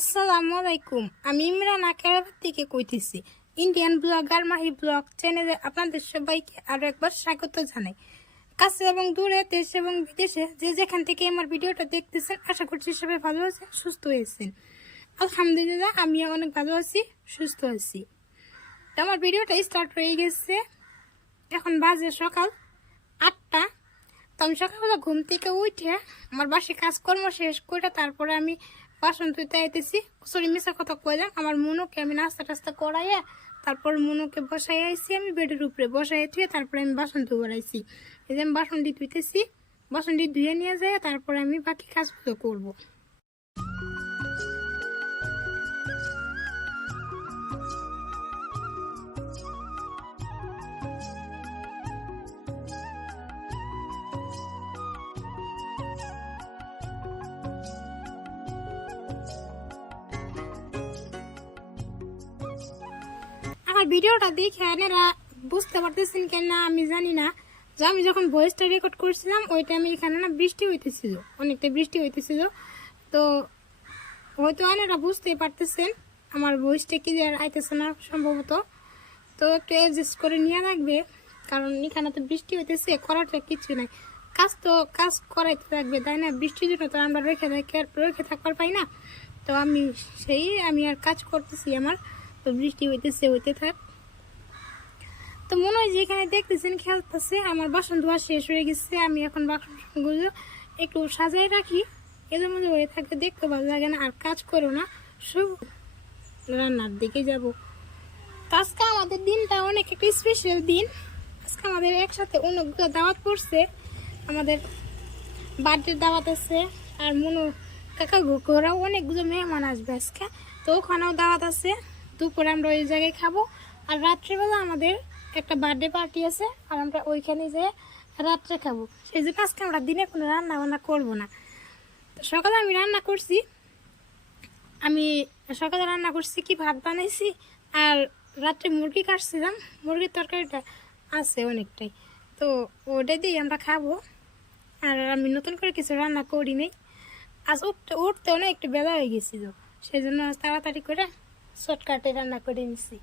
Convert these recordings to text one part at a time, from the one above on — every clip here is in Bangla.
আসসালামু আলাইকুম। আমি ইমরান আকেরাবাদ থেকে কইতেছি ইন্ডিয়ান ব্লগার মাহি ব্লগ চ্যানেলে আপনাদের সবাইকে আরও একবার স্বাগত জানাই। কাছে এবং দূরে দেশ এবং বিদেশে যে যেখান থেকে আমার ভিডিওটা দেখতেছেন, আশা করছি সবাই ভালো আছেন, সুস্থ হয়েছেন আলহামদুলিল্লাহ, আমিও অনেক ভালো আছি, সুস্থ আছি। তো আমার ভিডিওটা স্টার্ট হয়ে গেছে। এখন বাজে সকাল আটটা। তো আমি সকালবেলা ঘুম থেকে উঠে আমার বাসে কাজকর্ম শেষ করে তারপরে আমি বাসন ধুইতে আইতেছি সরি মিশা কথা কইলাম, আমার মনুকে আমি নাস্তা টাস্তা করাইয়া, তারপর মনুকে বসাই আইছি আমি বেডের উপরে বসাই থুয়ে তারপরে আমি বাসন ধুয়ে বেড়াইছি এই যে আমি বাসনটি ধুইতেছি বাসনটি ধুয়ে নিয়ে যায় তারপরে আমি বাকি কাজগুলো করব। আমার ভিডিওটা দেখে এনারা বুঝতে পারতেছেন কেন না, আমি জানি না। যে আমি যখন ভয়েসটা রেকর্ড করছিলাম ওই টাইমে এখানে না বৃষ্টি হইতেছিল, অনেকটা বৃষ্টি হইতেছিল। তো হয়তো এনারা বুঝতে পারতেছেন, আমার ভয়েসটা কি আইতেছে না সম্ভবত। তো একটু অ্যাডজাস্ট করে নিয়ে রাখবে, কারণ এখানে তো বৃষ্টি হইতেছে করাটা কিছু নাই। কাজ তো, কাজ করাইতে থাকবে, তাই না? বৃষ্টির জন্য তো আমরা রেখে রেখে রেখে থাকবার পাই না। তো আমি সেই, আমি আর কাজ করতেছি আমার। তো বৃষ্টি হইতেছে, হইতে থাক। তো মনে হয় যে এখানে দেখতেছেন, খেলতেছে। আমার বাসন ধোয়া শেষ হয়ে গেছে, আমি এখন বাসনগুলো একটু সাজাই রাখি। এদের মধ্যে হয়ে থাকে দেখতে ভালো লাগে না, আর কাজ করো না সব রান্নার দিকে যাব। আজকে আমাদের দিনটা অনেক একটা স্পেশাল দিন। আজকে আমাদের একসাথে অনেকগুলো দাওয়াত পড়ছে। আমাদের বার্থডে দাওয়াত আছে, আর মনো কাকা ঘোরাও অনেকগুলো মেহমান আসবে আজকে। তো ওখানেও দাওয়াত আছে। দুপুরে আমরা ওই জায়গায় খাব। আর রাত্রিবেলা আমাদের একটা বার্থডে পার্টি আছে, আর আমরা ওইখানে যে রাত্রে খাব। সেই জন্য আজকে আমরা দিনে কোনো রান্না বান্না করব না। তো সকালে আমি রান্না করছি। আমি সকালে রান্না করছি কি ভাত বানাইছি, আর রাত্রে মুরগি কাটছিলাম। মুরগির তরকারিটা আছে অনেকটাই। তো ওটা দিয়ে আমরা খাব। আর আমি নতুন করে কিছু রান্না করি নাই। আজ উঠতে উঠতেও না একটু বেলা হয়ে গেছিল। সেই জন্য তাড়াতাড়ি করে শর্টকাটে রান্না করে নিছি।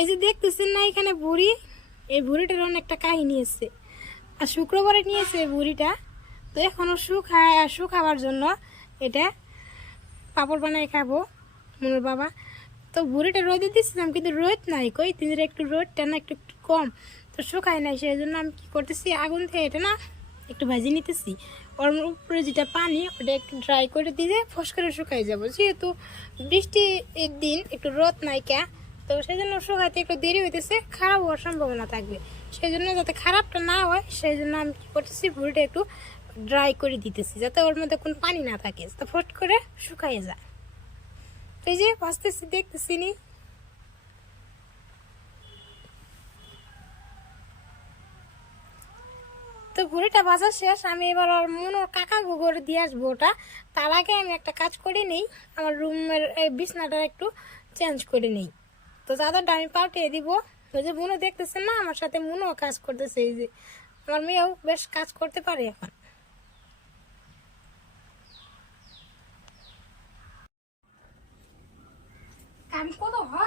এই যে দেখতেছেন না এখানে বুড়ি এই বুড়িটার অনেকটা কাহিনী আছে। আর শুক্রবারে নিয়েছে এই বুড়িটা তো এখনও শুকায় শুকাবার জন্য এটা পাপড় বানাই খাব, মনুর বাবা। তো বুড়িটা রোদে দিচ্ছিলাম কিন্তু রোদ নাই কই? তিনটা একটু রোদটা না একটু একটু কম। তো শুকায় নাই, সেই জন্য আমি কি করতেছি, আগুন থেকে এটা না একটু ভাজি নিতেছি। ওর উপরে যেটা পানি, ওটা একটু ড্রাই করে দিলে ফস করে শুকাই যাব। যেহেতু বৃষ্টি এর দিন একটু রোদ নাই কে, তো সেই জন্য শুকাইতে একটু দেরি হইতেছে, খারাপ হওয়ার সম্ভাবনা থাকবে। সেই জন্য যাতে খারাপটা না হয় সেই জন্য আমি কী করতেছি ভুলটা একটু ড্রাই করে দিতেছি, যাতে ওর মধ্যে কোনো পানি না থাকে তো ফট করে শুকাইয়ে যায়। তো এই যে, ভাজতেছি, দেখতেছি নি। তো ভুড়িটা ভাজা শেষ, আমি এবার ওর মন, ওর কাকা ঘরে দিয়ে আসব ওটা। তার আগে আমি একটা কাজ করে নিই, আমার রুমের বিছনাটা একটু চেঞ্জ করে নিই। তো চাদরটা আমি পাল্টিয়ে দিব। ওই যে মনও দেখতেছে না, আমার সাথে মনও কাজ করতেছে, এই যে আমার মেয়েও বেশ কাজ করতে পারে এখন। কাম কত হয়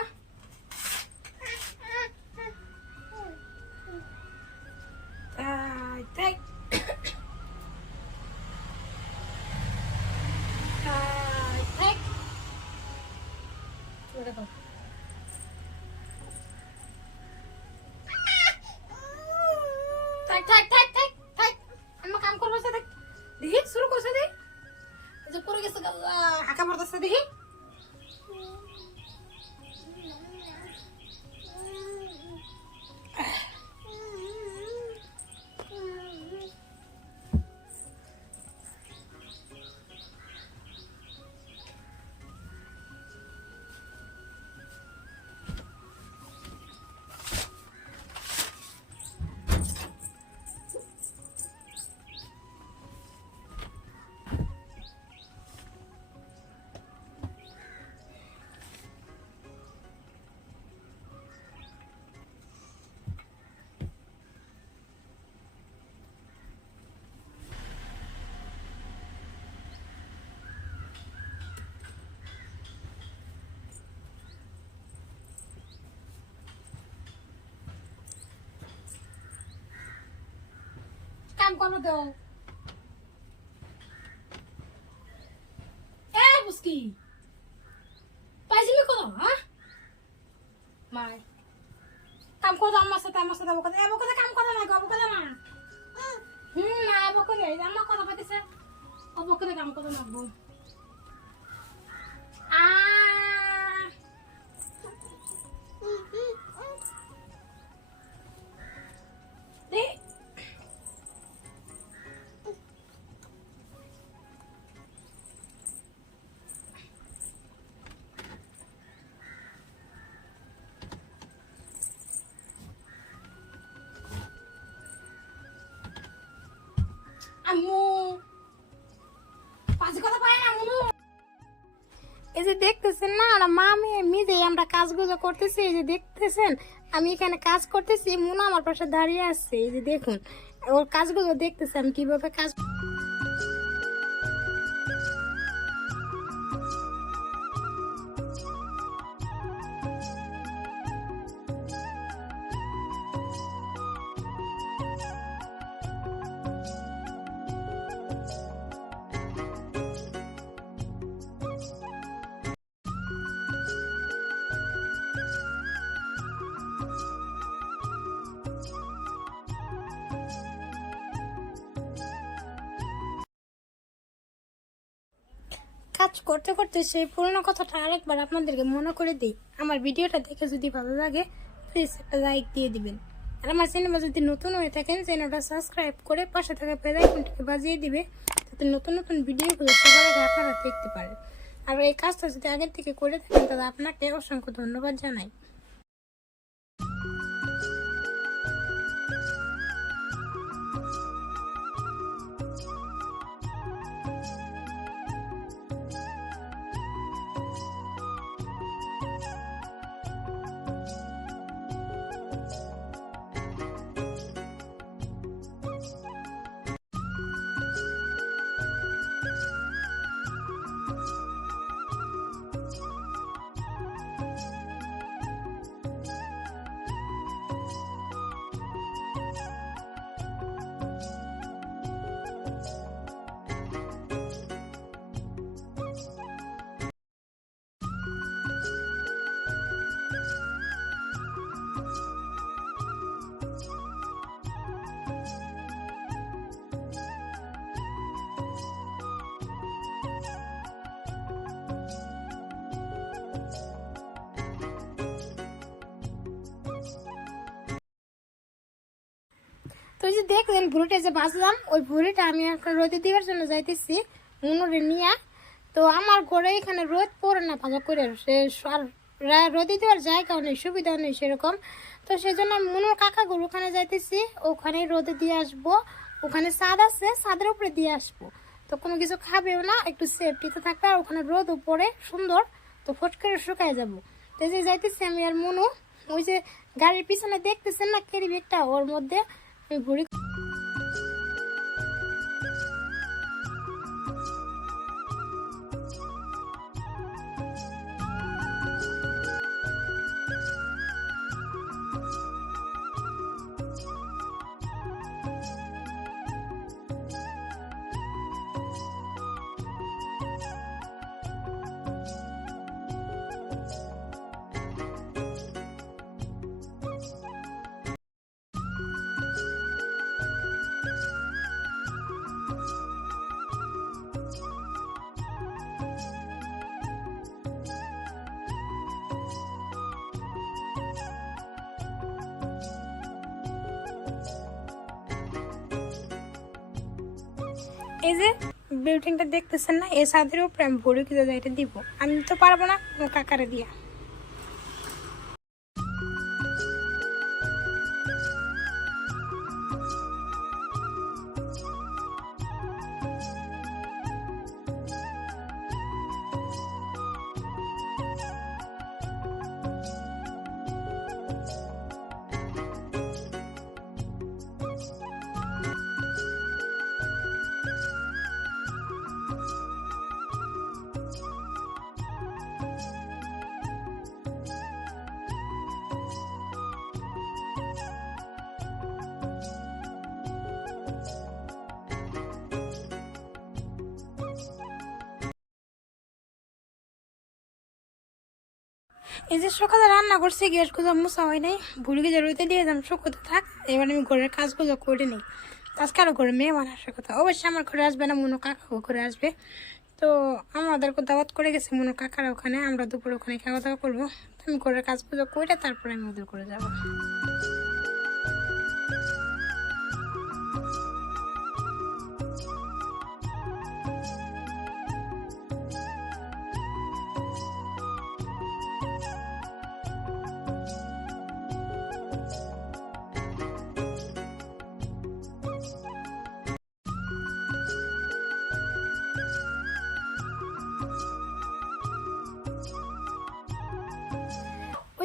কাম করো তো এ বুসকি পাইছিলি কত হ্যাঁ মাই। কাম করো আমার সাথে আমার সাথে বকতে এ বকতে কাম করো না বকতে না হুম না বকতে আমার কথা পাইতেছে ও বকতে কাম করো না বল দেখতেছেন না? আর মা মেয়ে মিলে আমরা কাজগুলো করতেছি, এই যে দেখতেছেন? আমি এখানে কাজ করতেছি, মুনা আমার পাশে দাঁড়িয়ে আসছে এই যে দেখুন। ওর কাজগুলো দেখতেছে, আমি কীভাবে কাজ কাজ করতে করতে সেই পুরনো কথাটা আরেকবার আপনাদেরকে মনে করে দিই। আমার ভিডিওটা দেখে যদি ভালো লাগে প্লিজ একটা লাইক দিয়ে দিবেন। আর আমার সিনেমা যদি নতুন হয়ে থাকেন চ্যানেলটা সাবস্ক্রাইব করে পাশে থাকা বেল আইকনটাকে বাজিয়ে দিবে, যাতে নতুন নতুন ভিডিওগুলো সবার আগে আপনারা দেখতে পারেন। আর এই কাজটা যদি আগের থেকে করে থাকেন, তাহলে আপনাকে অসংখ্য ধন্যবাদ জানাই। এই যে দেখলেন ভুড়িটা যে বাজলাম ওই ভুড়িটা আমি একটা রোদে দেওয়ার জন্য যাইতেছি মুনুরে নিয়ে। তো আমার ঘরে এখানে রোদ পড়ে না ভালো করে, সে রোদে দেওয়ার জায়গাও নেই সুবিধাও নেই সেরকম। তো সেই জন্য আমি মুনুর কাকা গরু ওখানে যাইতেছি ওখানে রোদে দিয়ে আসব। ওখানে ছাদ আছে ছাদের উপরে দিয়ে আসব। তো কোনো কিছু খাবেও না, একটু সেফটিতে থাকবে, আর ওখানে রোদ পড়ে, সুন্দর। তো ফট করে শুকায় যাব। তো যে যাইতেছি আমি আর মনু। ওই যে গাড়ির পিছনে দেখতেছেন না ক্যারি ওর মধ্যে? আমি ভুড়ি এই যে বিল্ডিংটা দেখতেছেন না, এ ছাদের উপরে আমি ভরে কিছু এটা দিব। আমি তো পারব না, কাকারে দিয়া। এই যে সকালে রান্না করছি, গ্যাসগুলো মুসা হয় নাই। ভুলে গিয়ে রইতে দিয়ে যাম শুকোতে থাক। এবার আমি ঘরের কাজগুলো করে নিই। আজকে আরও ঘরে মেয়ে মেহমান আসার কথা। অবশ্যই আমার ঘরে আসবে না, মনো কাকা ঘরে আসবে। তো আমাদেরকে দাওয়াত করে গেছে, মনো কাকার ওখানে। আমরা দুপুরে ওখানে খাওয়া দাওয়া করব। আমি ঘরের কাজগুলো করে তারপরে আমি ওদের করে যাব।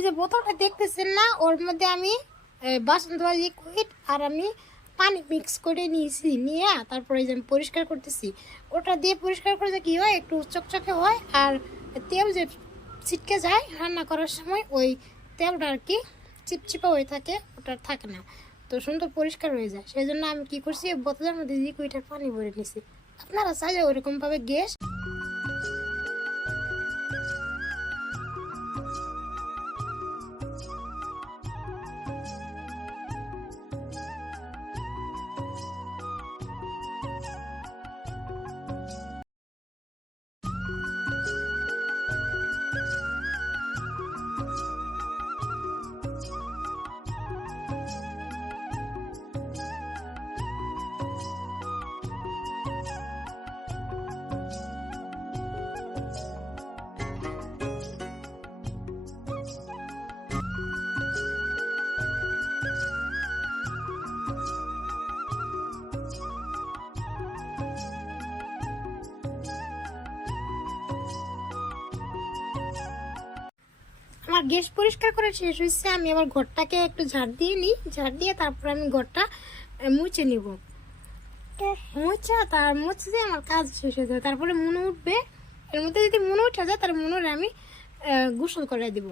যে বোতলটা দেখতেছেন না, ওর মধ্যে আমি বাসন ধোয়া লিকুইড আর আমি পানি মিক্স করে নিয়েছি, নিয়ে তারপরে যে আমি পরিষ্কার করতেছি। ওটা দিয়ে পরিষ্কার করতে কী হয়? একটু চকচকে হয় আর তেল যে ছিটকে যায় রান্না করার সময়, ওই তেলটা আর কি চিপচিপা হয়ে থাকে, ওটা থাকে না। তো সুন্দর পরিষ্কার হয়ে যায়। সেই জন্য আমি কী করছি, বোতলের মধ্যে লিকুইডের পানি ভরে নিছি। আপনারা চাইলে ওইরকমভাবে গ্যাস আমার গ্যাস পরিষ্কার করে শেষ হয়েছে, আমি আমার ঘরটাকে একটু ঝাড় দিয়ে নিই, ঝাড় দিয়ে তারপর আমি ঘরটা মুছে নিব। মুছা, তার মুছে দিয়ে আমার কাজ শেষ হয়ে যাবে তারপরে মনে উঠবে। এর মধ্যে যদি মনে উঠে যায়, তার মনে আমি গোসল করে দিব।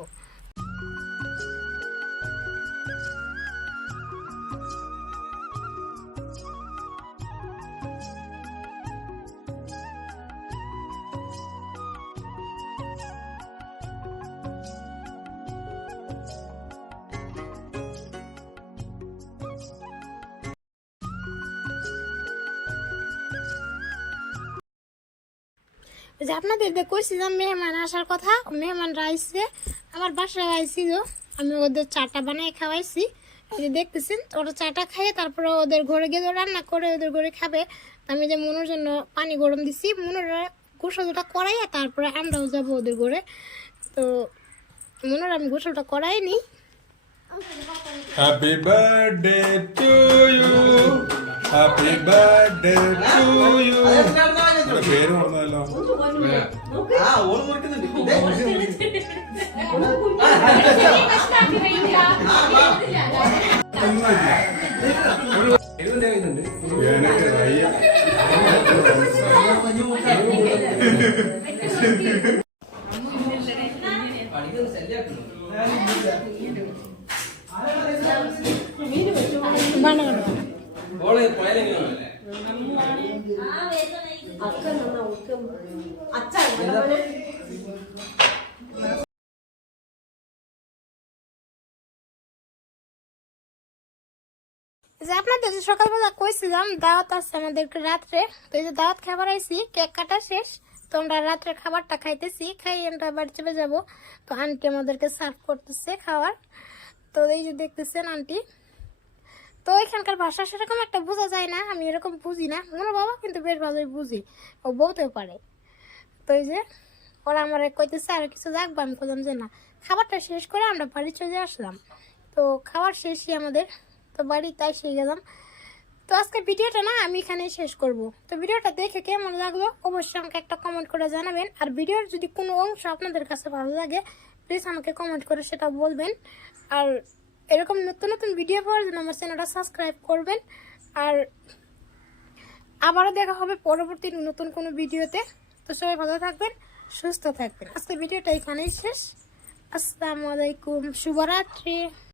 যে আপনাদের যে কইছিলাম মেহমান আসার কথা মেহমানরা আইসছে আমার বাসায় আইছিল আমি ওদের চাটা বানিয়ে খাওয়াইছি যে দেখতেছেন তো ওরা চাটা খাইয়ে তারপরে ওদের ঘরে গিয়ে রান্না করে ওদের ঘরে খাবে তো আমি যে মনোর জন্য পানি গরম দিছি মনোর গোসলটা করাইয়া তারপরে আমরাও যাব ওদের ঘরে তো মনোর আমি গোসলটা করাই নি Happy birthday to you. Happy birthday to you. മക്കളെ പേര് പറഞ്ഞതല്ലോ ഒന്നും যে আপনাদের যে সকালবেলা কইছিলাম দাওয়াত আছে আমাদেরকে রাত্রে, তো এই যে দাওয়াত খাবার আইছি, কেক কাটা শেষ, তো আমরা রাত্রে খাবারটা খাইতেছি খাই আমরা বাড়ি চলে যাব। তো আন্টি আমাদেরকে সার্ভ করতেছে খাবার তো এই যে দেখতেছেন আন্টি। তো এখানকার ভাষা সেরকম একটা বোঝা যায় না, আমি এরকম বুঝি না। মনে বাবা কিন্তু বেশ ভালোই বুঝি, ও বলতেও পারে। তো এই যে ওরা আমার কইতেছে আর কিছু রাখব আমি বললাম যে না, খাবারটা শেষ করে আমরা বাড়ি চলে আসলাম। তো খাবার শেষই আমাদের তো বাড়ি, তাই শিখে গেলাম। তো আজকে ভিডিওটা না আমি এখানেই শেষ করব। তো ভিডিওটা দেখে কেমন লাগল অবশ্যই আমাকে একটা কমেন্ট করে জানাবেন। আর ভিডিওর যদি কোনো অংশ আপনাদের কাছে ভালো লাগে প্লিজ আমাকে কমেন্ট করে সেটা বলবেন। আর এরকম নতুন নতুন ভিডিও পাওয়ার জন্য আমার চ্যানেলটা সাবস্ক্রাইব করবেন। আর আবারও দেখা হবে পরবর্তী নতুন কোনো ভিডিওতে। তো সবাই ভালো থাকবেন, সুস্থ থাকবেন। আজকে ভিডিওটা এখানেই শেষ। আসসালামু আলাইকুম, শুভরাত্রি।